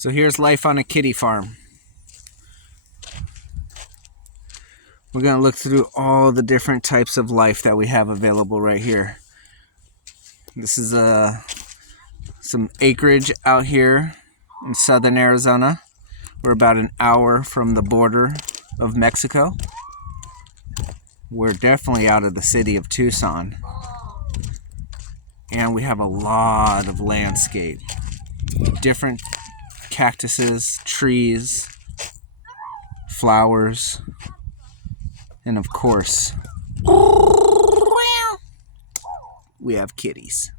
So here's life on a kitty farm. We're going to look through all the different types of life that we have available right here. This is some acreage out here in southern Arizona. We're about an hour from the border of Mexico. We're definitely out of the city of Tucson. And we have a lot of landscape. Different cactuses, trees, flowers, and of course, we have kitties.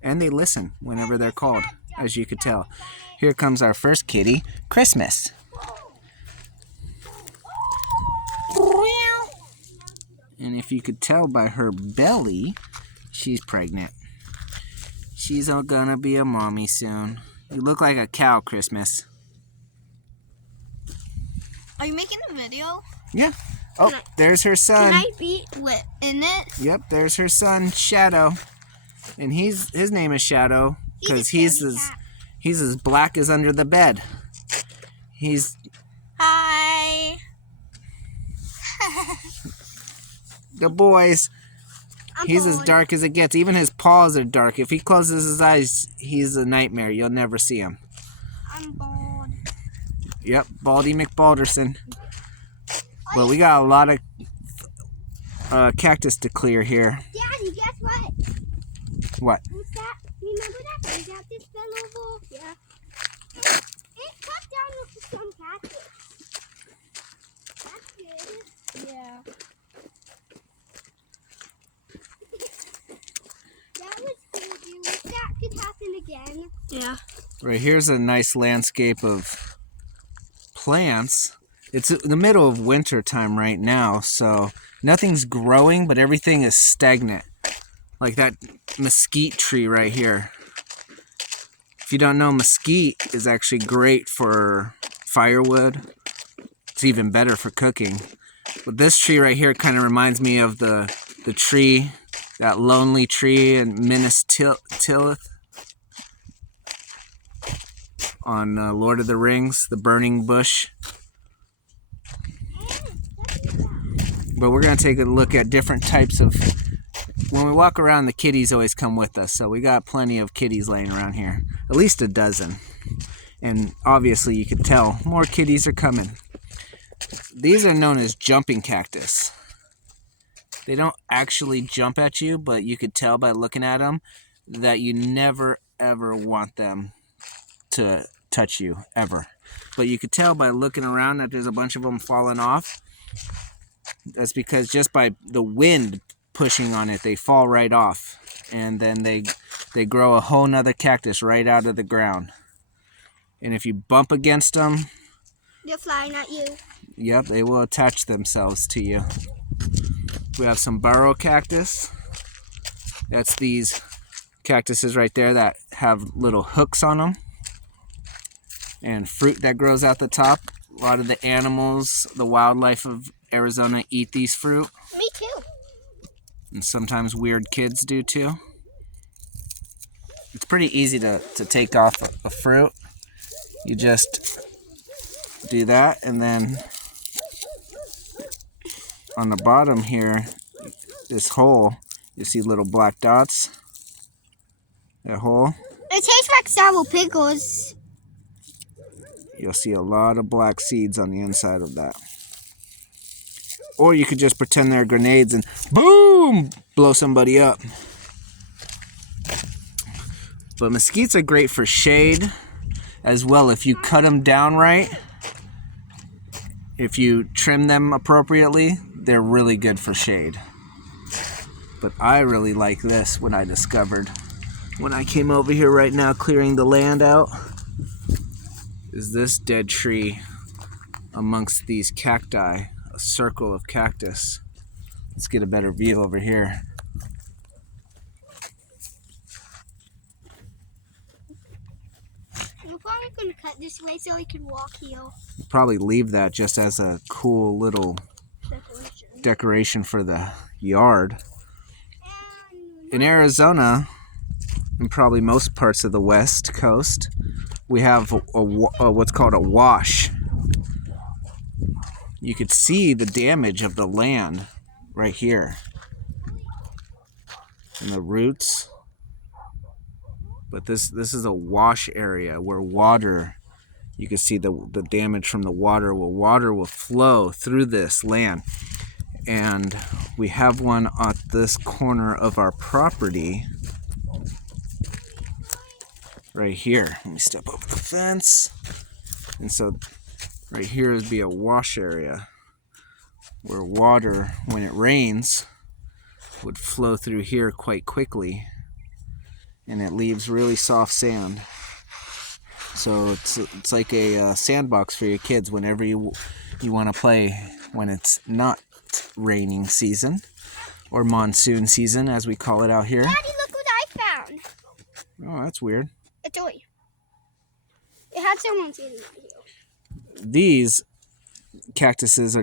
And they listen whenever they're called, as you could tell. Here comes our first kitty, Christmas. And if you could tell by her belly, she's pregnant. She's gonna be a mommy soon. You look like a cow, Christmas. Are you making a video? Yeah. Oh, there's her son. Can I be in it? Yep, there's her son, Shadow. And his name is Shadow because he's as black as under the bed. Hi. The boys. He's as dark as it gets. Even his paws are dark. If he closes his eyes, he's a nightmare. You'll never see him. I'm bald. Yep, Baldy McBalderson. But we got a lot of cactus to clear here. Daddy, guess what? What? What's that? Remember that tree that just fell over? Yeah. It cut down with some cactus. That's good. Yeah. That was cool, dude. That could happen again. Yeah. Right here's a nice landscape of plants. It's in the middle of winter time right now, so nothing's growing, but everything is stagnant. Like that mesquite tree right here. If you don't know, mesquite is actually great for firewood. It's even better for cooking. But this tree right here kind of reminds me of the tree, that lonely tree in Minas Tirith on Lord of the Rings, the burning bush. But we're going to take a look at different types of... When we walk around, the kitties always come with us. So we got plenty of kitties laying around here. At least a dozen. And obviously you can tell more kitties are coming. These are known as jumping cactus. They don't actually jump at you, but you could tell by looking at them that you never ever want them to touch you, ever. But you could tell by looking around that there's a bunch of them falling off. That's because just by the wind pushing on it, they fall right off. And then they grow a whole nother cactus right out of the ground. And if you bump against them... They're flying at you. Yep, they will attach themselves to you. We have some burrow cactus. That's these cactuses right there that have little hooks on them. And fruit that grows out the top. A lot of the animals, the wildlife of Arizona eat these fruit. Me too. And sometimes weird kids do too. It's pretty easy to take off a fruit. You just do that, and then on the bottom here, this hole, you see little black dots. That hole. It tastes like sour pickles. You'll see a lot of black seeds on the inside of that. Or you could just pretend they're grenades and boom, blow somebody up. But mesquites are great for shade as well. If you cut them down right, if you trim them appropriately, they're really good for shade. But I really like this, what I discovered when I came over here right now clearing the land out, is this dead tree amongst these cacti. A circle of cactus. Let's get a better view over here. We're probably going to cut this way so we can walk here. Probably leave that just as a cool little decoration for the yard. In Arizona, and probably most parts of the West Coast, we have what's called a wash. You could see the damage of the land right here. And the roots. But this is a wash area where water, you can see the damage from the water, where water will flow through this land. And we have one at this corner of our property right here. Let me step over the fence. And so right here would be a wash area where water, when it rains, would flow through here quite quickly, and it leaves really soft sand. So it's like a sandbox for your kids whenever you want to play when it's not raining season, or monsoon season as we call it out here. Daddy, look what I found. Oh, that's weird. A toy. It had someone sitting right here. These cactuses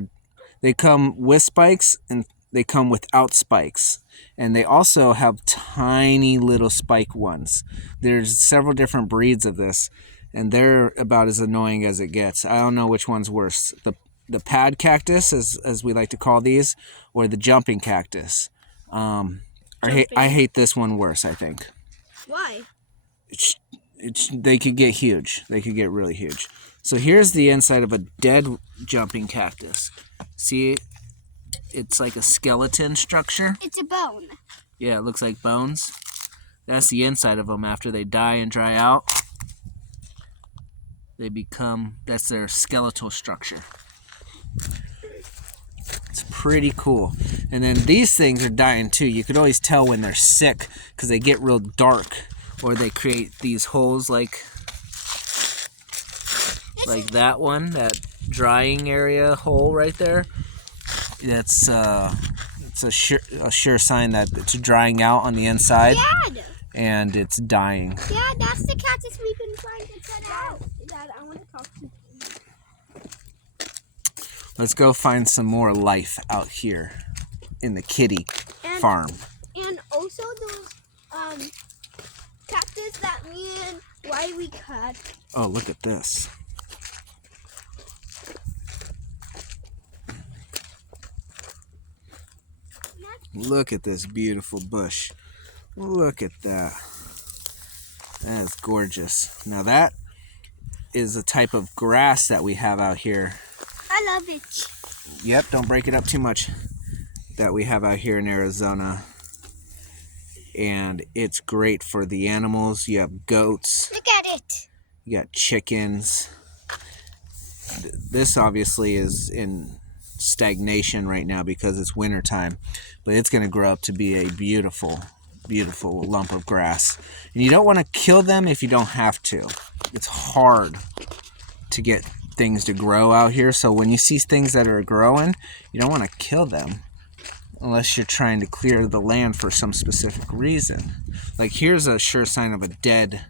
they come with spikes and they come without spikes, and they also have tiny little spike ones. There's several different breeds of this, and they're about as annoying as it gets. I don't know which one's worse, the pad cactus, as we like to call these, or the jumping cactus. I hate this one worse, I think. Why? They could get huge. They could get really huge. So here's the inside of a dead jumping cactus. See, it's like a skeleton structure. It's a bone. Yeah, it looks like bones. That's the inside of them after they die and dry out. That's their skeletal structure. It's pretty cool. And then these things are dying too. You could always tell when they're sick because they get real dark, or they create these holes like that one, that drying area hole right there. It's a sure sign that it's drying out on the inside. Dad! And it's dying. Yeah, that's the cactus we've been trying to cut out. Dad, I want to talk to you. Let's go find some more life out here in the kitty farm. And also those cactus that me and Wiley cut. Oh, look at this. Look at this beautiful bush. Look at that. That is gorgeous. Now that is a type of grass that we have out here. I love it. Yep, don't break it up too much. That we have out here in Arizona. And it's great for the animals. You have goats. Look at it. You got chickens. This obviously is in stagnation right now because it's winter time, but it's going to grow up to be a beautiful lump of grass. And you don't want to kill them if you don't have to. It's hard to get things to grow out here, so when you see things that are growing, you don't want to kill them unless you're trying to clear the land for some specific reason. Like here's a sure sign of a dead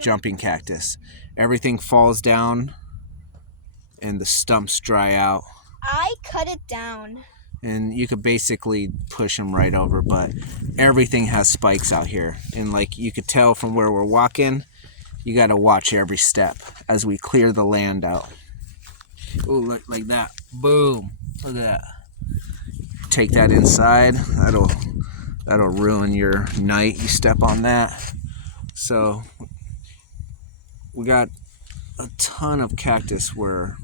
jumping cactus. Everything falls down and the stumps dry out. I cut it down. And you could basically push them right over, but everything has spikes out here. And like you could tell from where we're walking, you got to watch every step as we clear the land out. Oh, look like that. Boom. Look at that. Take that inside. That'll ruin your night. You step on that. So we got a ton of cactus we're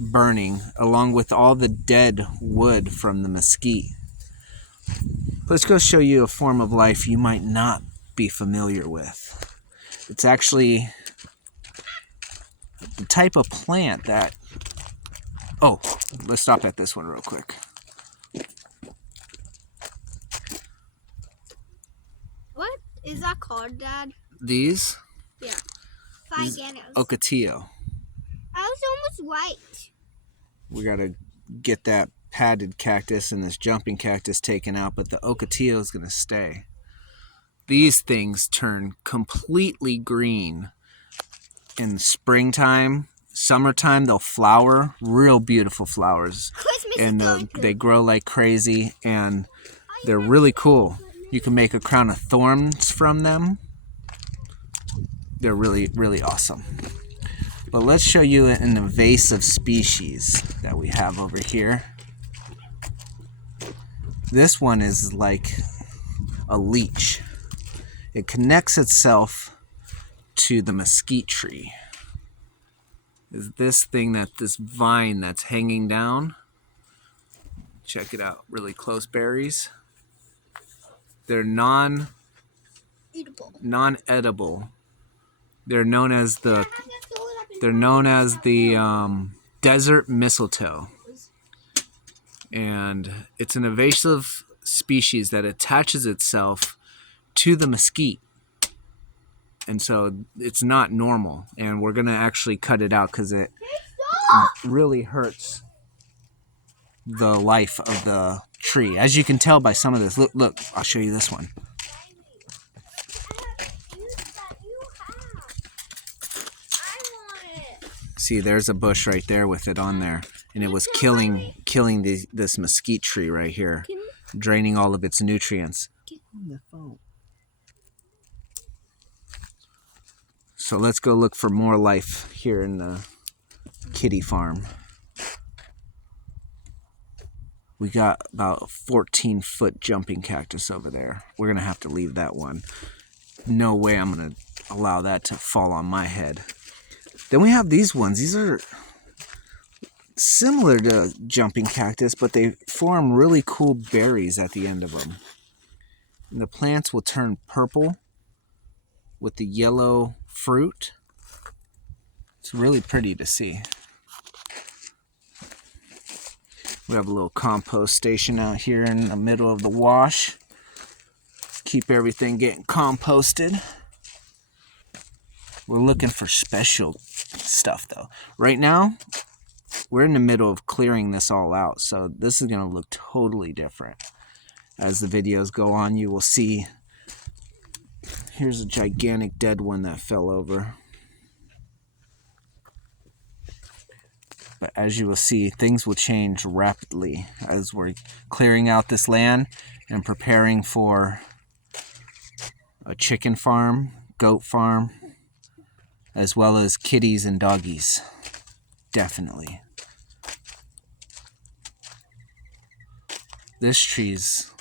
burning, along with all the dead wood from the mesquite. Let's go show you a form of life you might not be familiar with. It's actually the type of plant that... Oh, let's stop at this one real quick. What is that called, Dad? These? Yeah. Figanos. Ocotillo. I was almost right. We gotta get that padded cactus and this jumping cactus taken out, but the Ocotillo is gonna stay. These things turn completely green in springtime. Summertime, they'll flower, real beautiful flowers. Christmas And is going they grow like crazy, and they're really cool. You can make a crown of thorns from them. They're really, really awesome. But let's show you an invasive species that we have over here. This one is like a leech. It connects itself to the mesquite tree. Is this vine that's hanging down? Check it out, really close berries. They're non-edible. They're known as the desert mistletoe. And it's an invasive species that attaches itself to the mesquite. And so it's not normal. And we're going to actually cut it out because it really hurts the life of the tree. As you can tell by some of this. Look, I'll show you this one. See, there's a bush right there with it on there. And it was killing this mesquite tree right here, draining all of its nutrients. So let's go look for more life here in the kitty farm. We got about a 14-foot jumping cactus over there. We're going to have to leave that one. No way I'm going to allow that to fall on my head. Then we have these ones. These are similar to jumping cactus, but they form really cool berries at the end of them. And the plants will turn purple with the yellow fruit. It's really pretty to see. We have a little compost station out here in the middle of the wash. Keep everything getting composted. We're looking for special stuff though. Right now, we're in the middle of clearing this all out, so this is going to look totally different. As the videos go on, you will see. Here's a gigantic dead one that fell over. But as you will see, things will change rapidly as we're clearing out this land and preparing for a chicken farm, goat farm, as well as kitties and doggies. Definitely. This tree's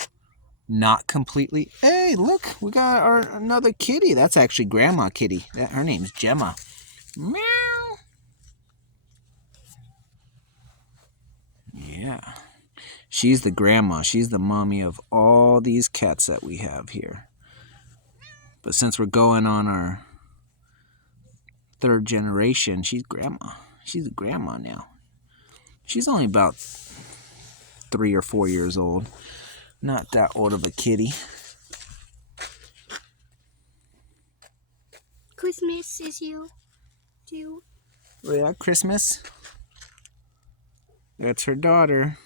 not completely... Hey, look! We got another kitty. That's actually Grandma Kitty. Her name's Gemma. Meow! Yeah. She's the grandma. She's the mommy of all these cats that we have here. But since we're going on our 3rd generation, she's grandma. She's a grandma now. She's only about 3 or 4 years old. Not that old of a kitty. Christmas is you too. Oh yeah, Christmas. That's her daughter.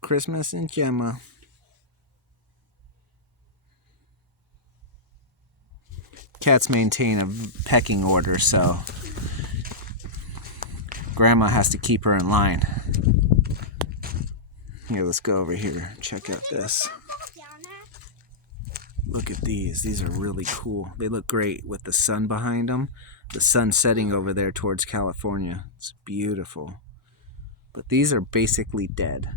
Christmas and Gemma. Cats maintain a pecking order, so Grandma has to keep her in line. Here, let's go over here. Check out this. Look at these. These are really cool. They look great with the sun behind them. The sun setting over there towards California. It's beautiful. But these are basically dead.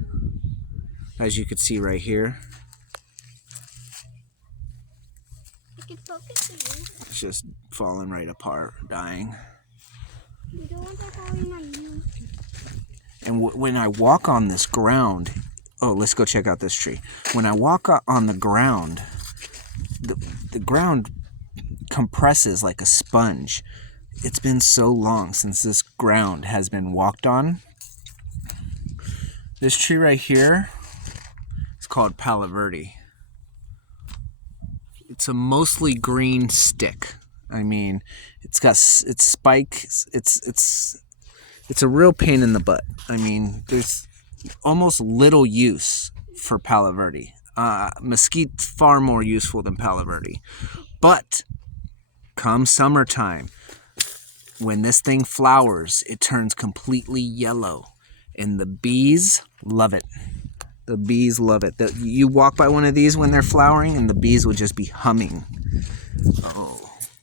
As you can see right here. It's just falling right apart, dying. You don't want that falling on you. And when I walk on this ground, oh, let's go check out this tree. When I walk on the ground, the ground compresses like a sponge. It's been so long since this ground has been walked on. This tree right here is called Palo Verde. It's a mostly green stick. I mean, it's got its spikes. It's a real pain in the butt. I mean, there's almost little use for Palo Verde. Mesquite's far more useful than Palo Verde. But come summertime, when this thing flowers, it turns completely yellow. And the bees love it. The bees love it. You walk by one of these when they're flowering and the bees will just be humming. Oh,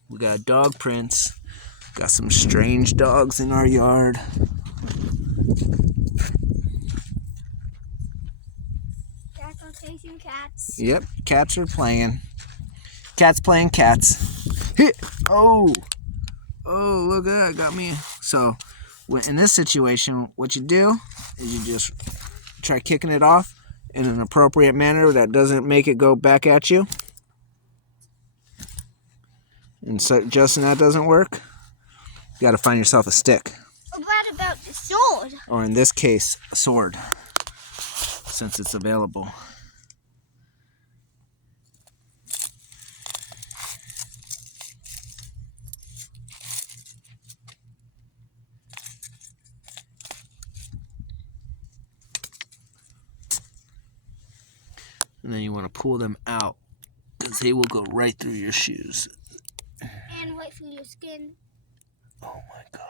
we got dog prints. Got some strange dogs in our yard. Cats are chasing cats. Yep, cats are playing. Cats playing cats. Hit! Oh, look at that, got me. So, in this situation, what you do is you just try kicking it off in an appropriate manner that doesn't make it go back at you. And so, just when that doesn't work, you got to find yourself a stick. What about the sword? Or in this case, a sword, since it's available. And then you want to pull them out because they will go right through your shoes. And right through your skin. Oh my God.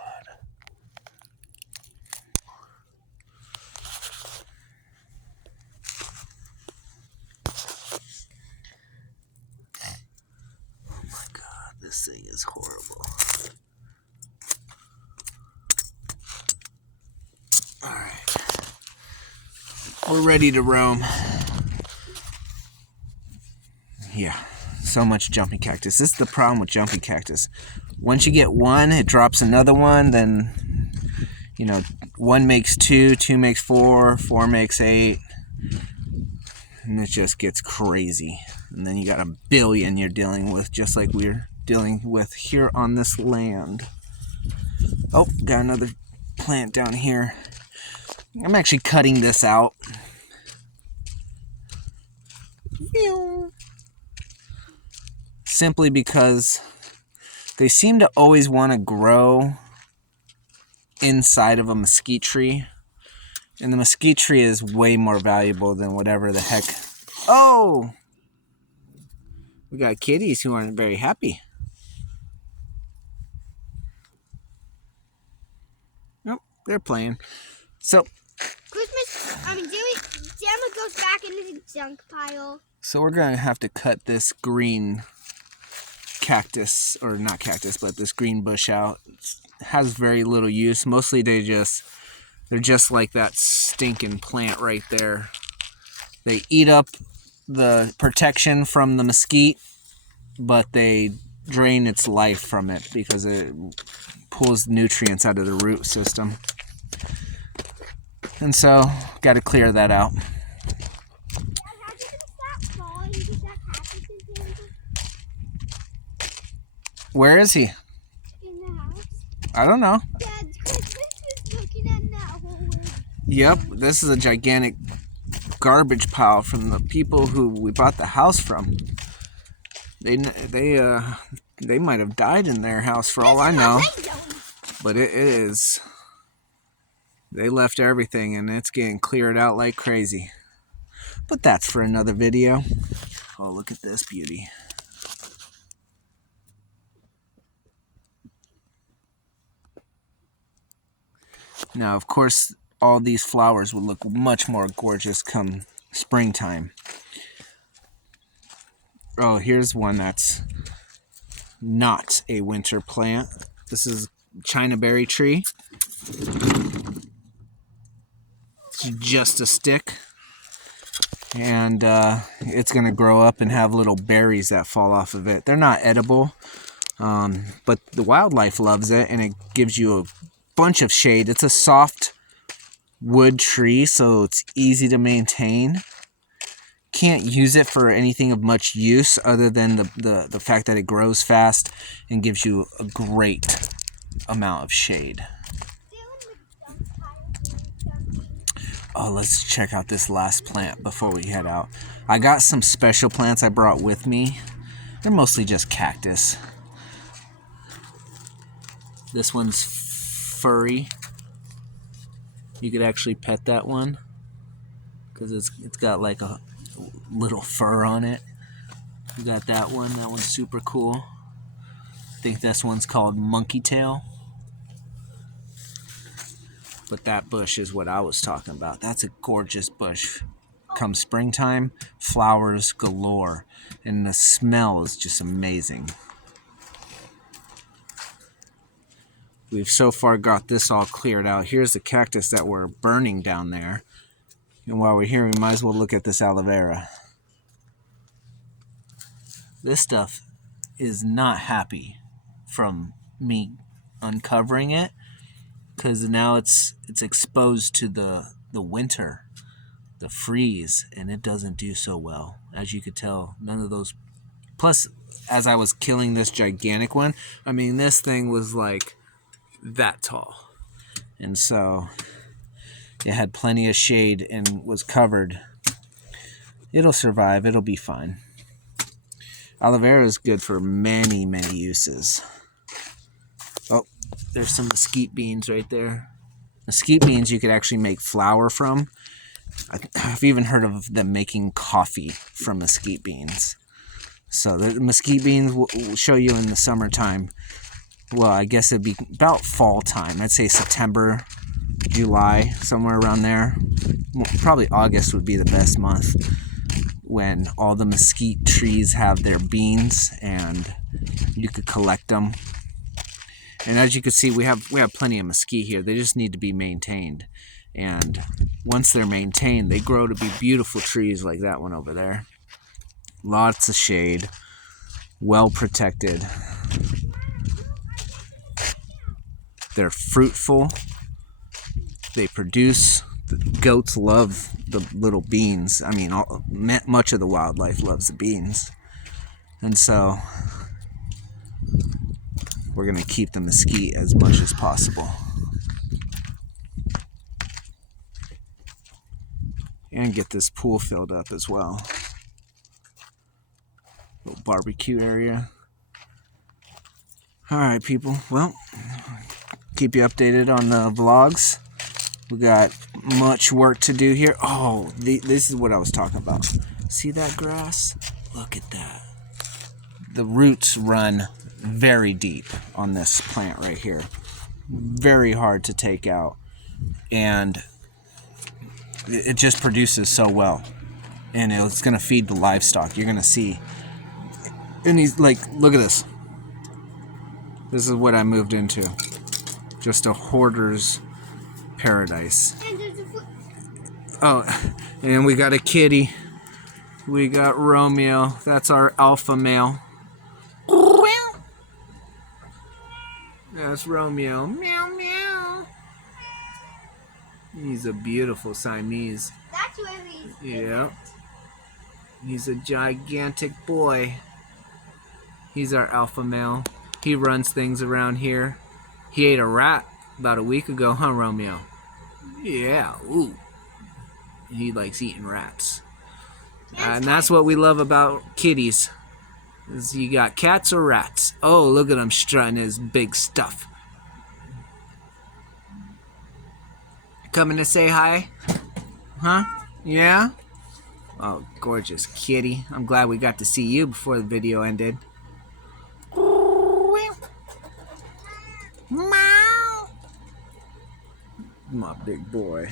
Oh my God, this thing is horrible. All right. We're ready to roam. Yeah, so much jumping cactus. This is the problem with jumping cactus. Once you get one, it drops another one, then, you know, 1 makes 2, 2 makes 4, 4 makes 8, and it just gets crazy. And then you got 1 billion you're dealing with, just like we're dealing with here on this land. Oh, got another plant down here. I'm actually cutting this out. Simply because they seem to always want to grow inside of a mesquite tree. And the mesquite tree is way more valuable than whatever the heck. Oh! We got kitties who aren't very happy. Nope, they're playing. So, Gemma goes back into the junk pile. So we're going to have to cut this green cactus, or not cactus, but this green bush out. It has very little use. Mostly they're just like that stinking plant right there. They eat up the protection from the mesquite, but they drain its life from it because it pulls nutrients out of the root system. And so, got to clear that out. Where is he? In the house. I don't know. Dad, Christmas is looking at that hole. Yep, this is a gigantic garbage pile from the people who we bought the house from. They might have died in their house for all I know. But it is. They left everything and it's getting cleared out like crazy. But that's for another video. Oh, look at this beauty. Now, of course, all these flowers will look much more gorgeous come springtime. Oh, here's one that's not a winter plant. This is China berry tree. It's just a stick. And it's going to grow up and have little berries that fall off of it. They're not edible, but the wildlife loves it, and it gives you a bunch of shade. It's a soft wood tree, so it's easy to maintain. Can't use it for anything of much use other than the fact that it grows fast and gives you a great amount of shade. Oh, let's check out this last plant before we head out. I got some special plants I brought with me. They're mostly just cactus. This one's furry. You could actually pet that one because it's got like a little fur on it. We got that one. That one's super cool. I think this one's called monkey tail. But that bush is what I was talking about. That's a gorgeous bush. come springtime, flowers galore, and the smell is just amazing. We've so far got this all cleared out. Here's the cactus that we're burning down there. And while we're here, we might as well look at this aloe vera. This stuff is not happy from me uncovering it, because now it's exposed to the winter, the freeze, and it doesn't do so well. As you could tell, none of those. Plus, as I was killing this gigantic one, I mean, this thing was like that tall, and so it had plenty of shade and was covered. It'll survive. It'll be fine. Aloe vera is good for many, many uses. Oh, there's some mesquite beans right there. Mesquite beans you could actually make flour from. I've even heard of them making coffee from mesquite beans. So the mesquite beans will show you in the summertime. Well, I guess it'd be about fall time. I'd say September, July, somewhere around there. Probably August would be the best month, when all the mesquite trees have their beans and you could collect them. And as you can see, we have plenty of mesquite here. They just need to be maintained. And once they're maintained, they grow to be beautiful trees like that one over there. Lots of shade, well protected. They're fruitful. They produce. The goats love the little beans. I mean, much of the wildlife loves the beans. And so we're going to keep the mesquite as much as possible. And get this pool filled up as well. Little barbecue area. Alright, people. Well, keep you updated on the vlogs. We got much work to do here. Oh, this is what I was talking about. See that grass? Look at that. The roots run very deep on this plant right here. Very hard to take out. And it just produces so well. And it's going to feed the livestock. You're going to see. And he's like, look at this. This is what I moved into. Just a hoarder's paradise. Oh, and we got a kitty. We got Romeo. That's our alpha male. That's Romeo. Meow, meow. He's a beautiful Siamese. That's where he's. Yeah. He's a gigantic boy. He's our alpha male. He runs things around here. He ate a rat about a week ago, huh, Romeo? Yeah, ooh. He likes eating rats. And that's what we love about kitties. Is you got cats or rats. Oh, look at him strutting his big stuff. Coming to say hi? Huh? Yeah? Oh, gorgeous kitty. I'm glad we got to see you before the video ended. My big boy.